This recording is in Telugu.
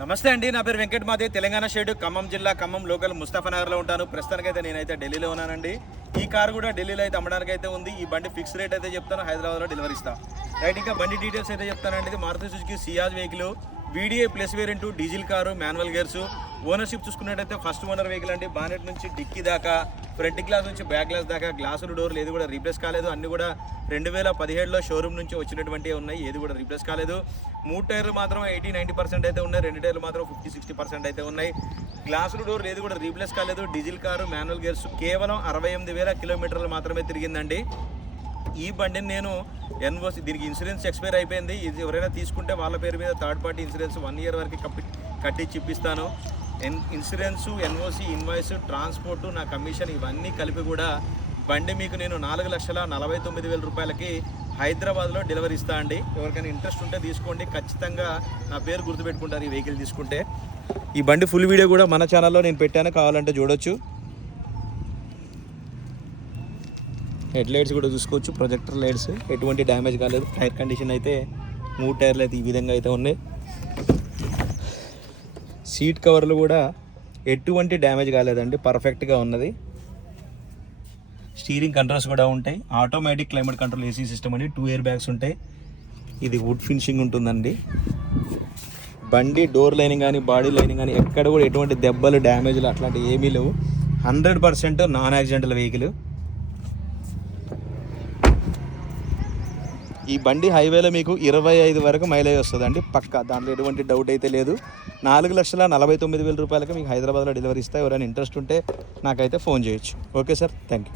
నమస్తే అండి, నా పేరు వెంకట్ మాదే. తెలంగాణ స్టేట్ ఖమ్మం జిల్లా ఖమ్మం లోకల్ ముస్తాఫానగర్లో ఉంటాను. ప్రస్తుతానికైతే నేనైతే ఢిల్లీలో ఉన్నానండి. ఈ కారు కూడా ఢిల్లీలో అయితే అమ్మడానికి అయితే ఉంది. ఈ బండి ఫిక్స్ రేట్ అయితే చెప్తాను, హైదరాబాద్లో డెలివరీ ఇస్తాను. రైట్, ఇంకా బండి డీటెయిల్స్ అయితే చెప్తానండి. ఇది Maruti Suzuki Ciaz vehicle, VDA plus variant, diesel car, manual gears. Ownership చూసుకున్నట్టయితే ఫస్ట్ ఓనర్ వెహికల్ అండి. బానెట్ నుంచి డిక్కీ దాకా, ఫ్రంట్ గ్లాస్ నుంచి బ్యాక్ గ్లాస్ దాకా, గ్లాసులు డోర్లు ఏది కూడా రీప్లేస్ కాలేదు. అన్ని కూడా 2017లో షోరూమ్ నుంచి వచ్చినటువంటి ఉన్నాయి, ఏది కూడా రీప్లేస్ కాలేదు. 3 టైర్లు మాత్రం 80-90% అయితే ఉన్నాయి, 2 టైర్లు మాత్రం 50-60% అయితే ఉన్నాయి. గ్లాసులు డోర్లు ఏది కూడా రీప్లేస్ కాలేదు. Diesel car, manual gears. కేవలం 68,000 కిలోమీటర్లు మాత్రమే తిరిగిందండి. ఈ బండిని నేను ఎన్ఓసి, దీనికి ఇన్సూరెన్స్ ఎక్స్పైర్ అయిపోయింది. ఇది ఎవరైనా తీసుకుంటే వాళ్ళ పేరు మీద థర్డ్ పార్టీ ఇన్సూరెన్స్ 1 ఇయర్ వరకు కట్టించి ఇప్పిస్తాను. ఇన్సూరెన్సు, ఎన్ఓసి, ఇన్వాయిస్, ట్రాన్స్పోర్టు, నా కమిషన్ ఇవన్నీ కలిపి కూడా బండి మీకు నేను 4,49,000 రూపాయలకి హైదరాబాద్లో డెలివరీ ఇస్తా అండి. ఎవరికైనా ఇంట్రెస్ట్ ఉంటే తీసుకోండి, ఖచ్చితంగా నా పేరు గుర్తుపెట్టుకుంటారు ఈ వెహికల్ తీసుకుంటే. ఈ బండి ఫుల్ వీడియో కూడా మన ఛానల్లో నేను పెట్టాను, కావాలంటే చూడొచ్చు. హెడ్ లైట్స్ కూడా చూసుకోవచ్చు, ప్రొజెక్టర్ లైట్స్, ఎటువంటి డ్యామేజ్ కాలేదు. టైర్ కండిషన్ అయితే 3 టైర్లు అయితే ఈ విధంగా అయితే ఉన్నాయి. సీట్ కవర్లు కూడా ఎటువంటి డ్యామేజ్ కాలేదండి, పర్ఫెక్ట్గా ఉన్నది. స్టీరింగ్ కంట్రోల్స్ కూడా ఉంటాయి. Automatic climate control AC system అని 2 ఎయిర్ బ్యాగ్స్ ఉంటాయి. ఇది వుడ్ ఫినిషింగ్ ఉంటుందండి. బండి డోర్ లైనింగ్ కానీ, బాడీ లైనింగ్ కానీ ఎక్కడ కూడా ఎటువంటి దెబ్బలు, డ్యామేజ్లు అట్లాంటివి ఏమీ లేవు. 100% నాన్ యాక్సిడెంటల్ వెహికల్. ఈ బండి హైవేలో మీకు 25 వరకు మైలేజ్ వస్తుందండి పక్కా, దాంట్లో ఎటువంటి డౌట్ అయితే లేదు. 4,49,000 రూపాయలకి మీకు హైదరాబాద్లో డెలివరీ ఇస్తాయి. ఎవరైనా ఇంట్రెస్ట్ ఉంటే నాకైతే ఫోన్ చేయొచ్చు. Okay sir, thank you.